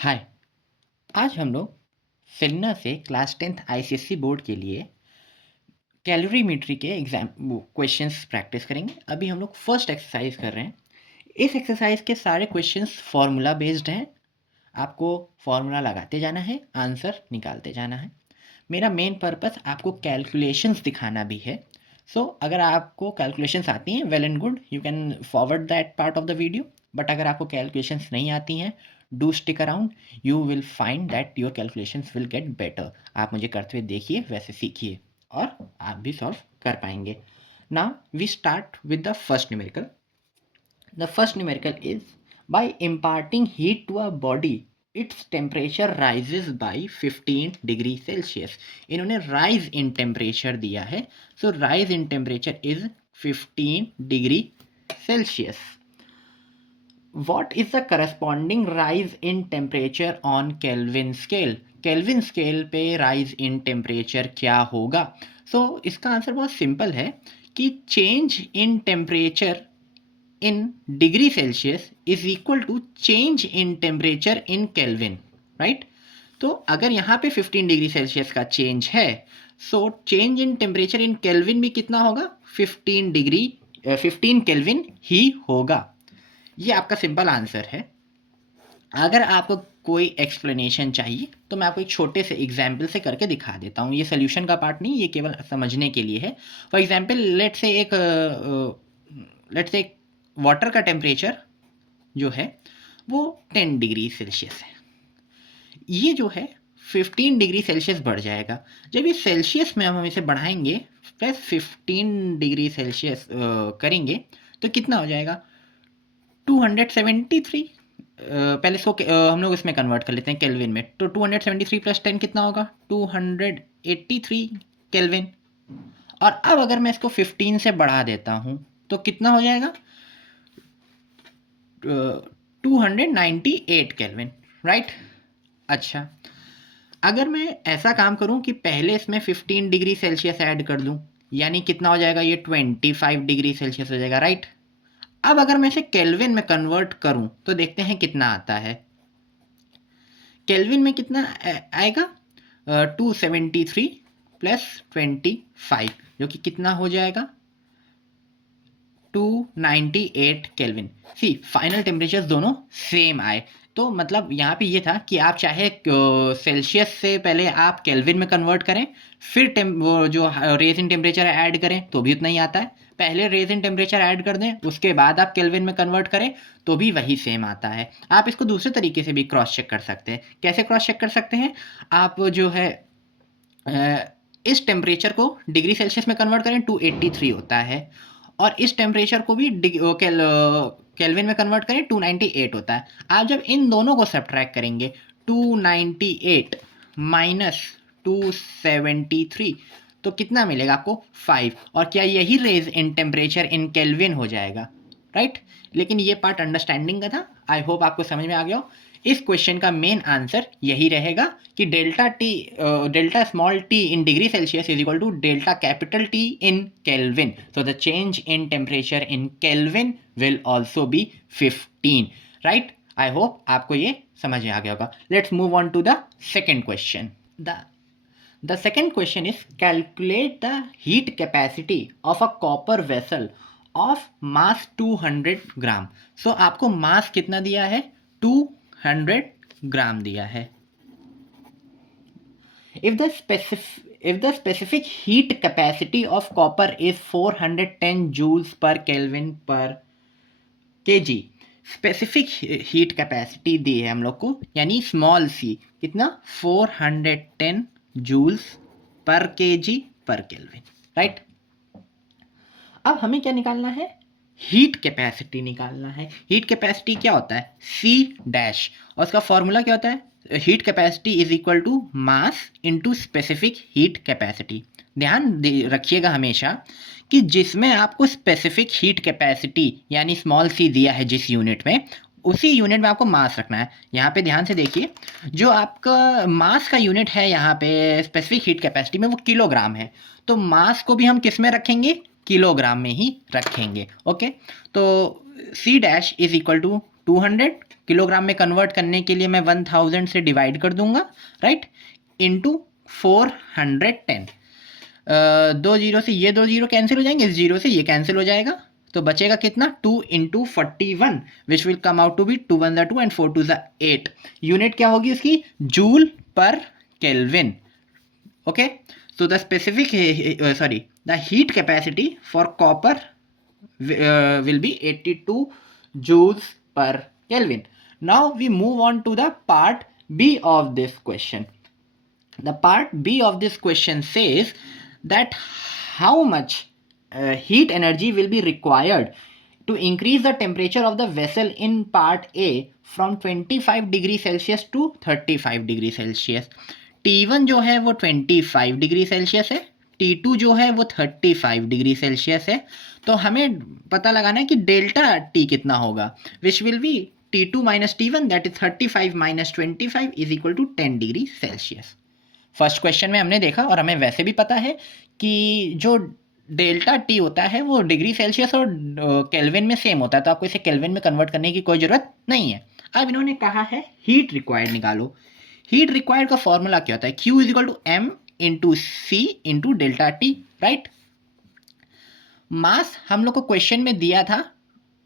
हाय। आज हम लोग फिन्ना से क्लास 10th आईसीएससी बोर्ड के लिए कैलोरीमेट्री के एग्जाम क्वेश्चंस प्रैक्टिस करेंगे। अभी हम लोग फर्स्ट एक्सरसाइज कर रहे हैं। इस एक्सरसाइज के सारे क्वेश्चंस फार्मूला बेस्ड हैं। आपको फार्मूला लगाते जाना है, आंसर निकालते जाना है। मेरा मेन पर्पस आपको कैलकुलेशंस दिखाना भी है। अगर आपको कैलकुलेशंस आती हैं, well and good, you can forward that part of the video. But अगर आपको कैलकुलेशंस नहीं आती हैं, do stick around, you will find that your calculations will get better. आप मुझे करते हुए देखिए, वैसे सीखिए और आप भी सॉल्व कर पाएंगे। Now we start with the first numerical. The first numerical is by imparting heat to a body, its temperature rises by 15 degree Celsius. इन्होंने rise in temperature दिया है, so rise in temperature is 15 degree Celsius. What is the corresponding rise in temperature on Kelvin scale? Kelvin scale पे rise in temperature क्या होगा? इसका answer बहुत simple है कि change in temperature in degree Celsius is equal to change in temperature in Kelvin, right? तो अगर यहाँ पे 15 डिग्री सेल्सियस का चेंज है, so change in temperature in kelvin भी कितना होगा? 15 केल्विन ही होगा। ये आपका सिंपल आंसर है। अगर आपको कोई एक्सप्लेनेशन चाहिए तो मैं आपको एक छोटे से एग्जाम्पल से करके दिखा देता हूँ। ये सोल्यूशन का पार्ट नहीं, ये केवल समझने के लिए है। फॉर एग्जाम्पल लेट्स से एक वाटर का टेम्परेचर जो है वो 10 डिग्री सेल्सियस है। ये जो है 15 डिग्री सेल्सियस बढ़ जाएगा। जब ये सेल्सियस में हम इसे बढ़ाएंगे प्लस 15 डिग्री सेल्सियस करेंगे तो कितना हो जाएगा? 273। पहले इसको हम लोग इसमें कन्वर्ट कर लेते हैं केल्विन में। तो 273 प्लस 10 कितना होगा? 283 केल्विन। और अब अगर मैं इसको 15 से बढ़ा देता हूँ तो कितना हो जाएगा? 298 केल्विन, राइट? अच्छा, अगर मैं ऐसा काम करूं कि पहले इसमें 15 डिग्री सेल्सियस ऐड कर दूं, यानी कितना हो जाएगा? ये 25 डिग्री सेल्सियस हो जाएगा, राइट? अब अगर मैं इसे केल्विन में कन्वर्ट करूं तो देखते हैं कितना आता है। केल्विन में कितना आएगा? 273 प्लस 25, जो कि कितना हो जाएगा? 298 केल्विन। सी, फाइनल टेम्परेचर दोनों सेम आए। तो मतलब यहाँ पे ये था कि आप चाहे सेल्सियस से पहले आप केल्विन में कन्वर्ट करें, फिर वो जो रेज इन टेम्परेचर ऐड करें तो भी उतना ही आता है। पहले रेज इन टेम्परेचर ऐड कर दें, उसके बाद आप केल्विन में कन्वर्ट करें तो भी वही सेम आता है। आप इसको दूसरे तरीके से भी क्रॉस चेक कर सकते हैं। कैसे क्रॉस चेक कर सकते हैं? आप जो है इस टेम्परेचर को डिग्री सेल्सियस में कन्वर्ट करें, 283 होता है, और इस टेम्परेचर को भी केल्विन में कन्वर्ट करें, 298 होता है। आप जब इन दोनों को सब्ट्रैक्ट करेंगे, 298 माइनस 273, तो कितना मिलेगा आपको? 5। और क्या यही raise in temperature in kelvin हो जाएगा, राइट? लेकिन ये पार्ट अंडरस्टैंडिंग का था। आई होप आपको समझ में आ गया हो। इस क्वेश्चन का मेन आंसर यही रहेगा कि delta small T in degree Celsius is equal to delta capital T in kelvin. So the change in temperature in kelvin will also be 15, right? I hope आपको ये समझ में आ गया होगा। Let's move on to the second question. The second question is calculate the heat capacity of a copper vessel of mass 200 ग्राम। सो आपको मास कितना दिया है? 200 ग्राम दिया है। If the specific heat capacity of copper is 410 joules per Kelvin per kg, specific heat capacity दी है हम लोग को, यानी स्मॉल सी, कितना? 410 जूल्स पर केजी पर केल्विन, राइट? अब हमें क्या निकालना है? हीट कैपेसिटी निकालना है। हीट कैपेसिटी क्या होता है? C डैश, और उसका फॉर्मूला क्या होता है? Heat capacity is equal to mass into specific heat capacity. ध्यान रखिएगा हमेशा कि जिसमें आपको स्पेसिफिक हीट कैपेसिटी यानी स्मॉल सी दिया है जिस यूनिट में, उसी यूनिट में आपको मास रखना है। यहाँ पे ध्यान से देखिए, जो आपका मास का यूनिट है यहाँ पे स्पेसिफिक हीट कैपेसिटी में, वो किलोग्राम है। तो मास को भी हम किस में रखेंगे? किलोग्राम में ही रखेंगे। ओके, तो C dash is equal to 200 kilogram में कन्वर्ट करने के लिए मैं 1000 से डिवाइड कर दूंगा, राइट, इंटू 410। दो जीरो से ये दो जीरो कैंसिल हो जाएंगे, इस जीरो से ये कैंसिल हो जाएगा, तो बचेगा कितना 2 into 41 which will come out to be 2 1 2 and 4 2 8। Unit क्या होगी उसकी, जूल पर kelvin. Okay, so the specific the heat capacity for copper will be 82 joules per Kelvin. Now we move on to the part B of this question. The part B of this question says that how much heat energy will be required to increase the temperature of the vessel in part A from 25 degree Celsius to 35 degree Celsius. T1 जो है वो 25 degree Celsius है, T2 जो है वो 35 degree Celsius है। तो हमें पता लगाना है कि डेल्टा T कितना होगा, which will be T2 minus T1, that is 35 minus 25 is equal to 10 degree Celsius. First question में हमने देखा, और हमें वैसे भी पता है कि जो डेल्टा टी होता है वो डिग्री सेल्सियस और केल्विन में सेम होता है, तो आपको इसे केल्विन में कन्वर्ट करने की कोई ज़रूरत नहीं है। अब इन्होंने कहा है हीट रिक्वायर्ड निकालो। हीट रिक्वायर्ड का फॉर्मूला क्या होता है, Q is equal to M into C into delta T, right. Mass हम लोग को क्वेश्चन में दिया था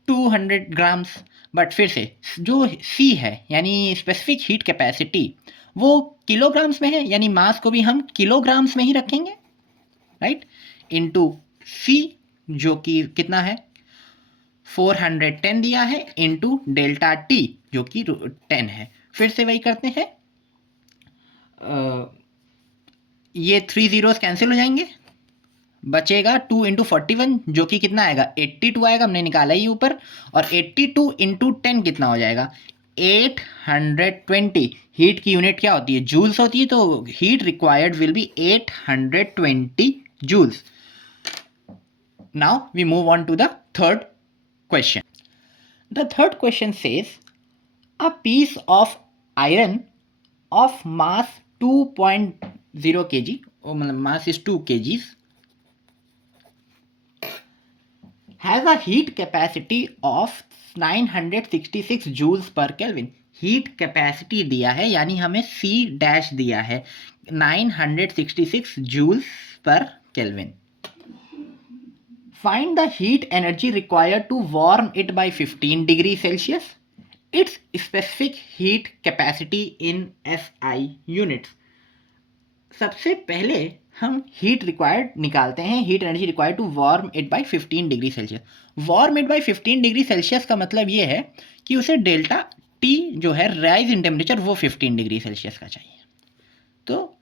200 ग्राम्स, बट फिर से जो सी है यानी स्पेसिफिक हीट कैपेसिटी वो किलोग्राम्स में है, यानी मास को भी हम किलोग्राम्स में ही रखेंगे, राइट, इनटू सी जो कि कितना है 410 दिया है, इनटू डेल्टा टी जो कि 10 है। फिर से वही करते हैं, ये 3 जीरोस कैंसिल हो जाएंगे, बचेगा 2 इंटू 41 जो कि कितना आएगा 82 आएगा, हमने निकाला ही ऊपर, और 82 इंटू 10 कितना हो जाएगा 820। हीट की यूनिट क्या होती है, जूल्स होती है, तो heat required will be 820 joules. Now we move on to the third question. The third question says a piece of iron of mass 2.0 kg, mass is 2 kgs, has a heat capacity of 966 joules per Kelvin. Heat capacity दिया है, यानी हमें C dash दिया है 966 joules per Kelvin. Find the heat energy required to warm it by 15 degrees Celsius. Its specific heat capacity in SI units. सबसे पहले हम heat required निकालते हैं, heat energy required to warm it by 15 degree Celsius. Warm it by 15 degree Celsius का मतलब ये है कि उसे डेल्टा टी जो है राइज इन टेम्परेचर वो 15 डिग्री सेल्सियस का चाहिए। तो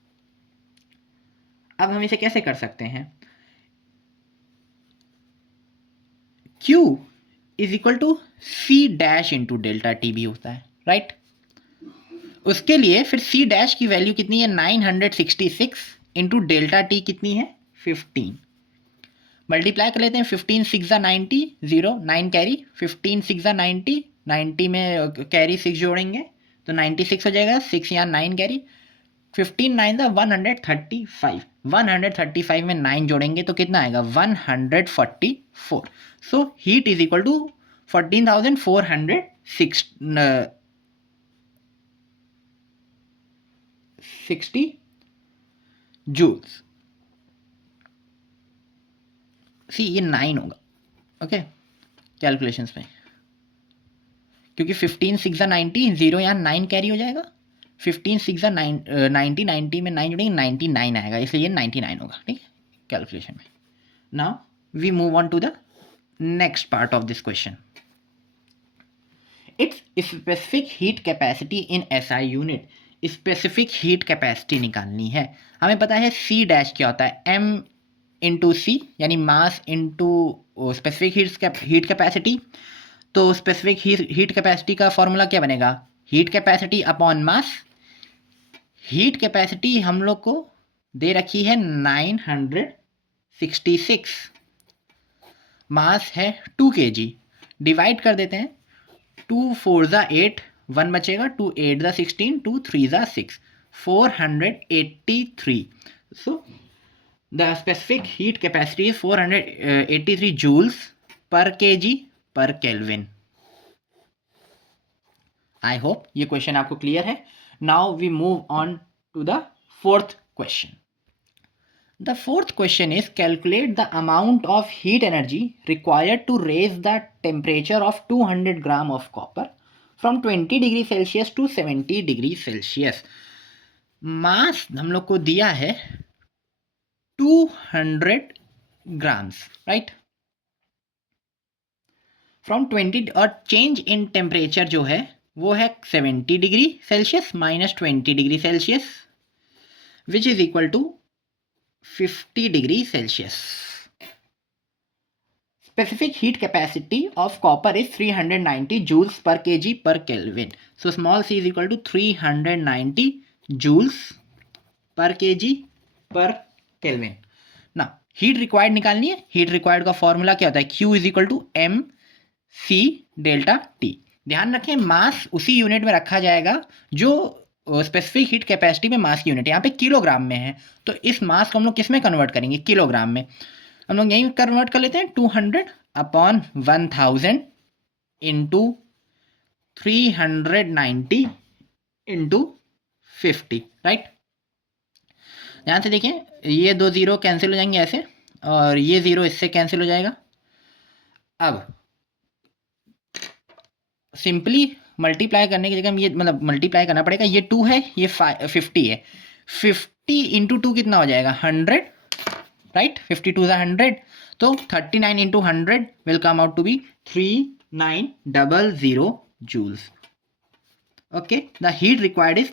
अब हम इसे कैसे कर सकते हैं, Q is equal to C dash into delta T भी होता है, राइट। उसके लिए फिर सी डैश की वैल्यू कितनी है 966 इंटू डेल्टा टी कितनी है 15, मल्टीप्लाई कर लेते हैं, 15 6 90, 0 9 कैरी, 15 6 90, 90 में कैरी 6 जोड़ेंगे तो 96 हो जाएगा, 6 यहाँ 9 कैरी, 15 9 135, 135 में 9 जोड़ेंगे तो कितना आएगा 144। So heat is equal to 14,460 joules. See ये 9 होगा, ओके, कैलकुलेशंस में, क्योंकि 15 6 90, 0 यहाँ 9 कैरी हो जाएगा, 15 6 90, 90 में 9 जोड़ेंगे 99 आएगा, इसलिए ये 99 होगा, ठीक है, कैलकुलेशन में। Now we move on to the next part of this question. It's specific heat capacity in SI unit. Specific heat capacity निकालनी है, हमें पता है सी डैश क्या होता है, एम इंटू सी, यानी मास इंटू स्पेसिफिक हीट कैपेसिटी। तो स्पेसिफिक हीट कैपेसिटी का फॉर्मूला क्या बनेगा, heat capacity upon mass. Heat capacity हम लोग को दे रखी है 966, मास है 2 kg, डिवाइड कर देते हैं, 2 4 8, 1 बचेगा, 2 8 16, 2 3 6, 483। सो the specific heat capacity is 483 joules per kg per Kelvin. I hope ये क्वेश्चन आपको क्लियर है. Now we move on to the fourth question. The fourth question is calculate the amount of heat energy required to raise the temperature of 200 gram of copper from 20 degree Celsius to 70 degree Celsius. मास हम लोग को दिया है 200 grams, right. From 20 और change in temperature जो है वो है 70 degree Celsius minus 20 degree Celsius which is equal to 50 degree Celsius. Specific heat capacity of copper is 390 joules per kg per Kelvin. So small c is equal to 390 joules per kg per Kelvin. Now heat required निकालनी है. heat required का formula क्या होता है? Q is equal to mc delta T. ध्यान रखें मास उसी unit में रखा जाएगा जो स्पेसिफिक हीट कैपेसिटी में मास की यूनिट यहाँ पे किलोग्राम में है. तो इस मास को हम लोग किस में कन्वर्ट करेंगे? किलोग्राम में. हम लोग यही कन्वर्ट कर लेते हैं 200 अपॉन 1000 इंटू 390 इंटू 50, राइट. ध्यान से देखें ये दो जीरो कैंसिल हो जाएंगे ऐसे और ये जीरो इससे कैंसिल हो जाएगा. अब सिंपली मल्टीप्लाई करने की जगह हम ये मतलब मल्टीप्लाई करना पड़ेगा. ये 2 है, ये 50 है. 50 इंटू 2 कितना हो जाएगा? 100, राइट. 52 is 100. तो 39 into 100 will come out to be 3900 joules. Okay, the heat required is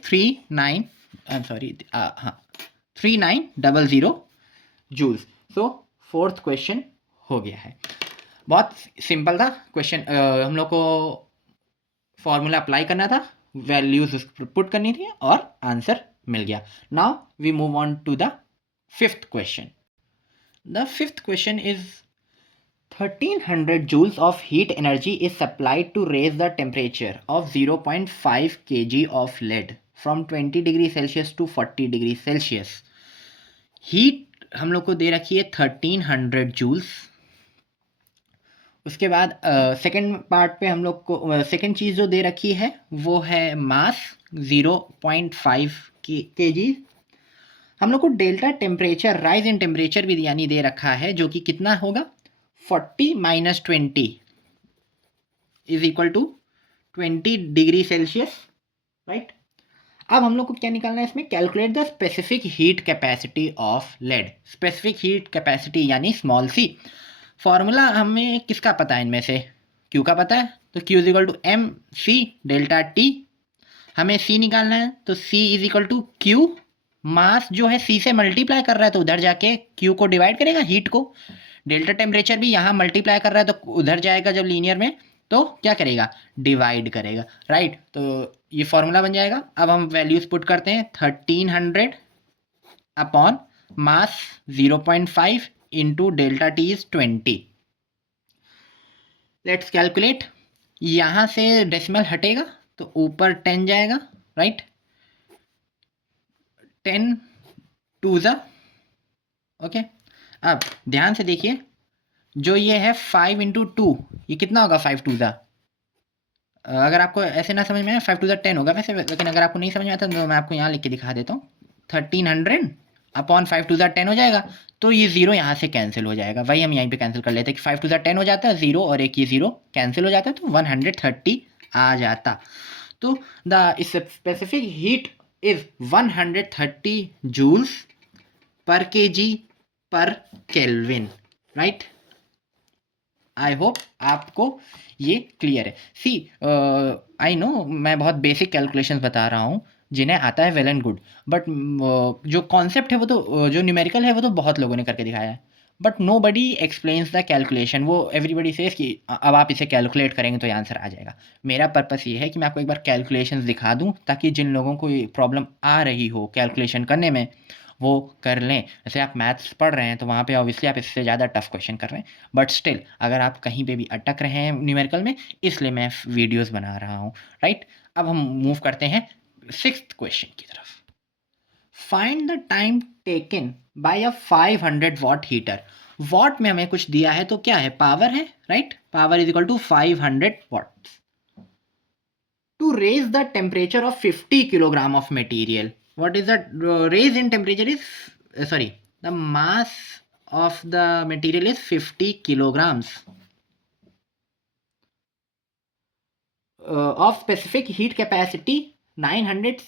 3900 joules. So fourth question हो गया है. बहुत सिंपल था क्वेश्चन. हम लोग को फॉर्मूला अप्लाई करना था, वैल्यूज पुट करनी थी और आंसर मिल गया. Now we move on to the fifth question. The fifth question is 1300 joules of heat energy is supplied to raise the temperature of 0.5 kg of lead from 20 degree Celsius to 40 degree Celsius. Heat हम लोग को दे रखी है 1300 joules. उसके बाद second part पे हम लोग को सेकंड चीज़ जो दे रखी है वो है मास 0.5 kg. हम लोग को delta temperature rise in temperature भी यानी दे रखा है जो कि कितना होगा? 40 minus 20 is equal to 20 degree Celsius, right. अब हम लोग को क्या निकालना है इसमें? Calculate the specific heat capacity of lead. Specific heat capacity यानी स्मॉल सी. फॉर्मूला हमें किसका पता है इनमें से? क्यू का पता है. तो Q is equal to M C delta T. हमें सी निकालना है तो C is equal to Q. Mass जो है सी से मल्टीप्लाई कर रहा है तो उधर जाके क्यू को डिवाइड करेगा हीट को. डेल्टा टेम्परेचर भी यहाँ मल्टीप्लाई कर रहा है तो उधर जाएगा जब लीनियर में तो क्या करेगा? डिवाइड करेगा, राइट. तो ये फॉर्मूला बन जाएगा. अब हम वैल्यूज पुट करते हैं 1300 upon mass 0.5 into delta T is 20. Let's calculate. यहाँ से डेसिमल हटेगा तो ऊपर 10 जाएगा, राइट. 10 टू ज़ा, ओके. अब ध्यान से देखिए जो ये है 5 इंटू 2 ये कितना होगा? 5 टू ज़ा. अगर आपको ऐसे ना समझ में आए 5 टू ज़ा 10 होगा वैसे, लेकिन अगर आपको नहीं समझ में आता तो मैं आपको यहाँ लिख के दिखा देता हूँ. 1300 अपॉन 5 टू ज़ा 10 हो जाएगा. तो ये जीरो यहाँ से कैंसिल हो जाएगा. वही हम यहीं पे कैंसिल कर लेते हैं कि 5 टू ज़ा 10 हो जाता है, जीरो और एक ये जीरो कैंसिल हो जाता है तो 130 आ जाता. तो the specific heat is 130 joules per kg per Kelvin, right. I hope आपको ये क्लियर है. सी आई नो मैं बहुत बेसिक कैलकुलेशंस बता रहा हूँ जिन्हें आता है वेल एंड गुड. बट जो कॉन्सेप्ट है वो तो जो न्यूमेरिकल है वो तो बहुत लोगों ने करके दिखाया है. But nobody explains the calculation. वो एवरीबडी सेज कि अब आप इसे कैलकुलेट करेंगे तो ये आंसर आ जाएगा. मेरा पर्पस ये है कि मैं आपको एक बार कैलकुलेशंस दिखा दूँ ताकि जिन लोगों को ये प्रॉब्लम आ रही हो कैलकुलेशन करने में वो कर लें. जैसे आप मैथ्स पढ़ रहे हैं तो वहाँ पे ऑब्वियसली आप इससे ज़्यादा टफ क्वेश्चन कर रहे हैं. बट स्टिल अगर आप कहीं पे भी अटक रहे हैं न्यूमेरिकल में इसलिए मैं वीडियोस बना रहा हूँ, राइट. अब हम मूव करते हैं सिक्स्थ क्वेश्चन की तरफ. Find the time taken by a 500 what heater. What में हमें कुछ दिया है तो क्या है? पावर है, right. Power is equal to 500 watt. to raise the temperature of 50 kilogram of material. What is that? Raise in temperature is the mass of the material is 50 kilograms. Of specific heat capacity 900,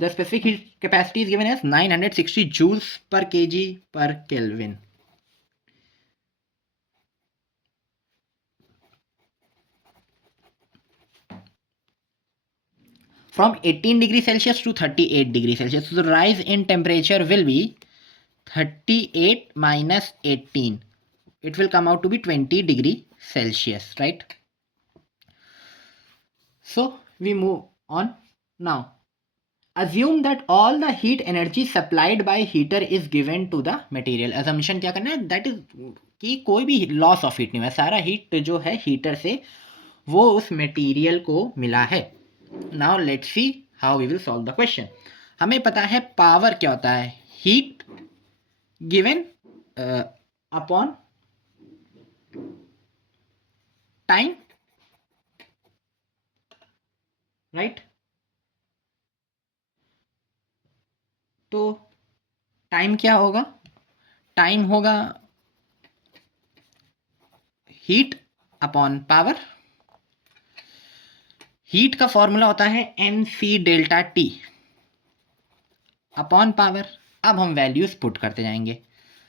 the specific heat capacity is given as 960 joules per kg per Kelvin. From 18 degrees Celsius to 38 degrees Celsius. So the rise in temperature will be 38 minus 18. It will come out to be 20 degree Celsius, right? So we move on now. Assume that all the heat energy supplied by heater is given to the material. Assumption क्या करना है? That is कि कोई भी loss of heat नहीं है, सारा heat जो है हीटर से वो उस मटेरियल को मिला है. Now let's see how we will solve the question. हमें पता है पावर क्या होता है, heat given upon time, right. तो टाइम क्या होगा, टाइम होगा हीट अपॉन पावर. हीट का फॉर्मूला होता है NC delta T upon power. अब हम वैल्यूज पुट करते जाएंगे.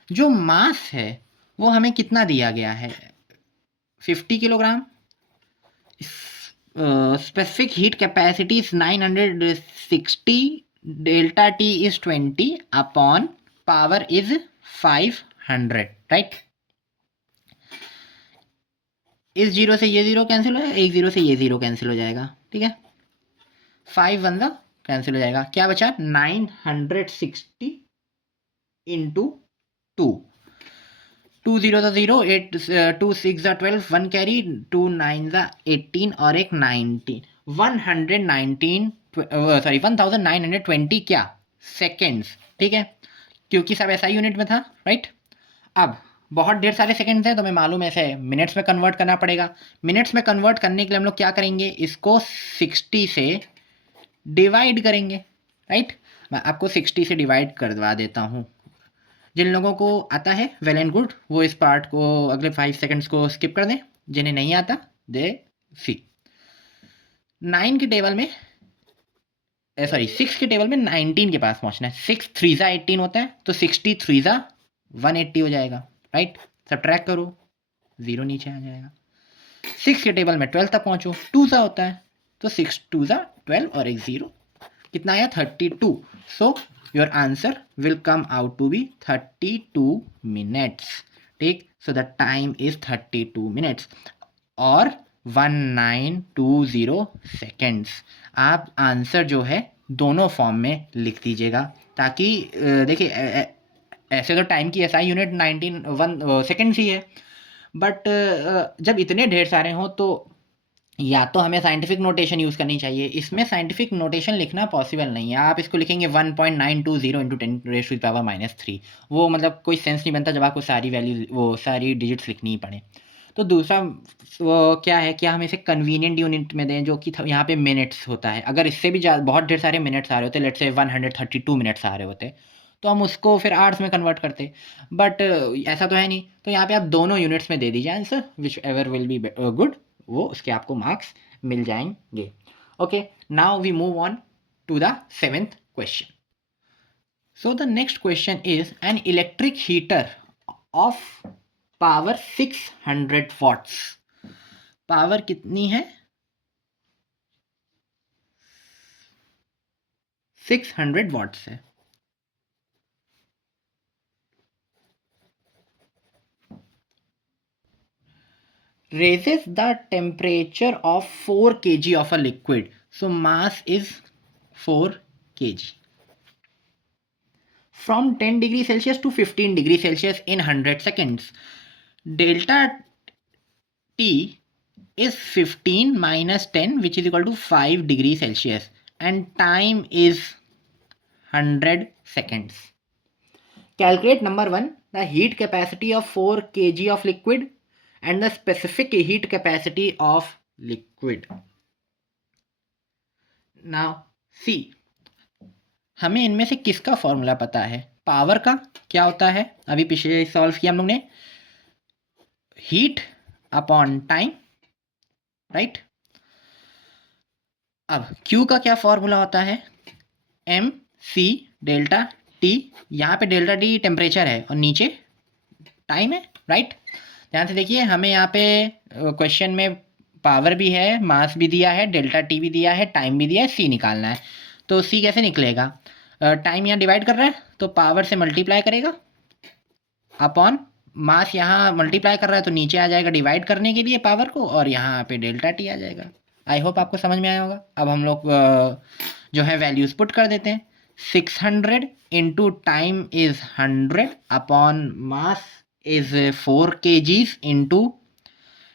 जो मास है वो हमें कितना दिया गया है, 50 kilogram. Specific heat capacity is 960, delta T is 20 upon power is 500, right. इस जीरो से ये जीरो कैंसिल हो जाएगा, एक जीरो से ये जीरो कैंसिल हो जाएगा, ठीक है. 5 वन ज़ा कैंसिल हो जाएगा, क्या बचा 960 इंटू 2. 2 0 ज़ा 0, 8 2 6 ज़ा 12, 1 कैरी, 2 9 ज़ा 18 और एक 19. 1920 क्या सेकेंड्स, ठीक है, क्योंकि सब ऐसा यूनिट में था, राइट. अब बहुत ढेर सारे सेकंड्स हैं तो मैं मालूम है इसे मिनट्स में कन्वर्ट करना पड़ेगा. मिनट्स में कन्वर्ट करने के लिए हम लोग क्या करेंगे, इसको 60 से डिवाइड करेंगे, राइट. मैं आपको 60 से डिवाइड करवा देता हूँ. जिन लोगों को आता है वेल एंड गुड, वो इस पार्ट को अगले 5 सेकंड्स को स्किप कर दें. जिन्हें नहीं आता दे सी. 9 के टेबल में 6 के टेबल में 19 के पास पहुँचना है. 6 3 ज़ा 18 होता है तो 60 3 ज़ा 180 हो जाएगा, राइट. सब्ट्रैक्ट करो, 0 नीचे आ जाएगा. 6 के टेबल में 12 तक पहुंचो, 2 ज़ा होता है तो 6 2 ज़ा 12 और एक 0, कितना आया 32. So your answer will come out to be 32 minutes, ठीक. So the time is 32 minutes और 1920 सेकेंड्स. आप आंसर जो है दोनों फॉर्म में लिख दीजिएगा ताकि देखिए ऐसे तो टाइम की SI यूनिट 1 सेकेंड्स ही है, बट जब इतने ढेर सारे हों तो या तो हमें साइंटिफिक नोटेशन यूज़ करनी चाहिए. इसमें साइंटिफिक नोटेशन लिखना पॉसिबल नहीं है. आप इसको लिखेंगे 1.920 इंटू 10⁻³ वो मतलब कोई सेंस नहीं बनता जब आपको सारी वैल्यू वो सारी डिजिट्स लिखनी ही पड़े. तो दूसरा वो क्या है, क्या हम इसे कन्वीनियंट यूनिट में दें जो कि यहाँ पे मिनट्स होता है. अगर इससे भी बहुत ढेर सारे मिनट्स आ रहे होते, लेट्स से 132 मिनट्स आ रहे होते, तो हम उसको फिर आवर्स में कन्वर्ट करते. बट ऐसा तो है नहीं, तो यहाँ पे आप दोनों यूनिट्स में दे दीजिए answer, whichever will be good, वो उसके आपको मार्क्स मिल जाएंगे. Okay, now we move on to the 7th question. So the next question is an electric heater of power 600 watts. Power कितनी है, 600 वॉट्स है. raises the temperature of 4 kg of a liquid. So mass is 4 kg. From 10 degrees Celsius to 15 degrees Celsius in 100 seconds. Delta T is 15 minus 10, which is equal to 5 degrees Celsius, and time is 100 seconds. Calculate number 1, the heat capacity of 4 kg of liquid and the specific heat capacity of liquid. Now see, हमें इनमें से किसका formula पता है? Power का क्या होता है? अभी पीछे सॉल्व किया हम लोग ने, हीट अपॉन टाइम, राइट। अब Q का क्या फॉर्मूला होता है? एम सी डेल्टा टी, यहाँ पे डेल्टा टी टेम्परेचर है और नीचे टाइम है, राइट। ध्यान से देखिए, हमें यहाँ पे क्वेश्चन में पावर भी है, मास भी दिया है, डेल्टा टी भी दिया है, टाइम भी दिया है, सी निकालना है। तो सी कैसे निकलेगा? टाइम यहाँ डिवाइड कर रहा है तो पावर से मल्टीप्लाई करेगा, अपॉन मास यहाँ मल्टीप्लाई कर रहा है तो नीचे आ जाएगा डिवाइड करने के लिए पावर को, और यहाँ पे डेल्टा टी आ जाएगा। आई होप आपको समझ में आया होगा। अब हम लोग जो है वैल्यूज पुट कर देते हैं। 600 into time is 100 upon mass is 4 kgs into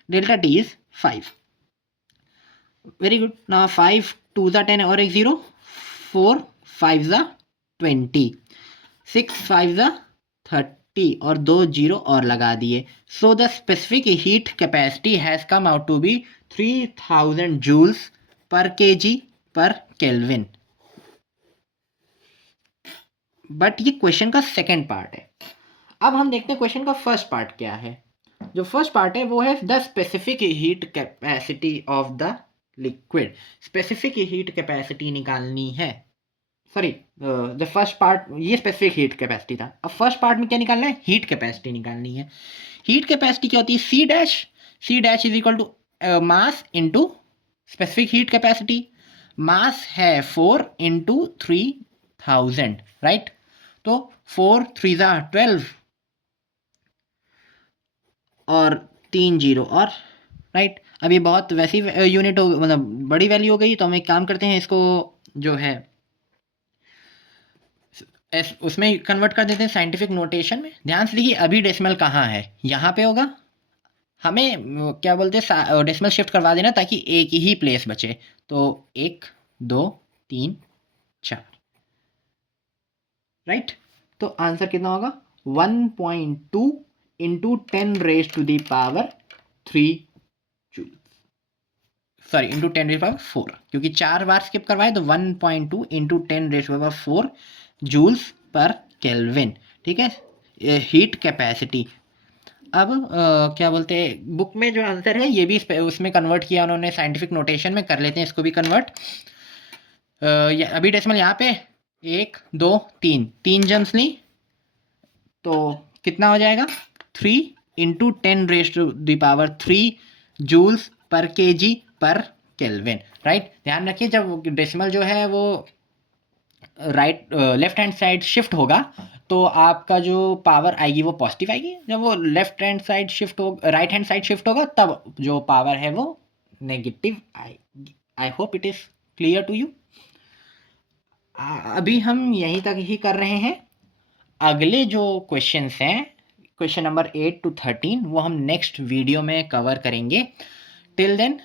delta T is 5। Very good. Now 5 2 ज़ा 10 और एक 0, 4 5 ज़ा 20, 6 5 ज़ा 30 और 2 0 और लगा दिए। So the specific heat capacity has come out to be 3000 joules per kg per kelvin. But ये क्वेश्चन का सेकेंड पार्ट है। अब हम देखते हैं क्वेश्चन का फर्स्ट पार्ट क्या है। जो फर्स्ट पार्ट है वो है the specific heat capacity of the liquid. Specific heat capacity निकालनी है। सॉरी, द फर्स्ट पार्ट ये स्पेसिफिक हीट कैपेसिटी था। अब फर्स्ट पार्ट में क्या निकालना है? हीट कैपेसिटी निकालनी है। हीट कैपेसिटी क्या होती है? C dash, C dash is equal to mass into specific heat capacity. Mass है 4 इंटू 3000, राइट। तो 4 3 ज़ा 12 और 3 0 और, राइट। अब ये बहुत वैसी यूनिट हो, मतलब बड़ी वैल्यू हो गई, तो हम एक काम करते हैं, इसको जो है उसमें कन्वर्ट कर देते हैं साइंटिफिक नोटेशन में। ध्यान से देखिए, अभी डेसिमल कहाँ है? यहाँ पे होगा। हमें क्या बोलते हैं, डेसिमल शिफ्ट करवा देना ताकि एक ही प्लेस बचे। तो 1 2 3 4, राइट। तो आंसर कितना होगा? 1.2 into 10 raise to the power 3 joule, sorry into 10 raise power 4, क्योंकि 4 बार स्किप करवाए तो 1.2 into 10 raise power 4 joules per kelvin, ठीक है। Heat capacity. अब क्या बोलते हैं, बुक में जो आंसर है ये भी उसमें कन्वर्ट किया उन्होंने साइंटिफिक नोटेशन में। कर लेते हैं इसको भी कन्वर्ट। अभी डेसिमल यहाँ पे 1 2 3 3 जम्स ली, तो कितना हो जाएगा? 3 into 10 raise to the power 3 joules per kg per kelvin, right. ध्यान रखिए, जब डेसिमल जो है वो right left hand side shift होगा तो आपका जो पावर आएगी वो पॉजिटिव आएगी। जब वो लेफ्ट हैंड साइड शिफ्ट हो, राइट हैंड साइड शिफ्ट होगा, तब जो पावर है वो नेगेटिव आएगी। I hope it is clear to you. अभी हम यहीं तक ही कर रहे हैं। अगले जो क्वेश्चंस हैं, क्वेश्चन नंबर 8 to 13, वो हम नेक्स्ट वीडियो में कवर करेंगे। Till then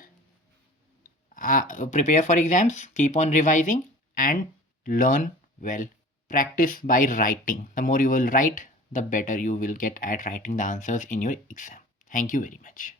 prepare for exams, keep on revising and learn well. Practice by writing. The more you will write, the better you will get at writing the answers in your exam. Thank you very much.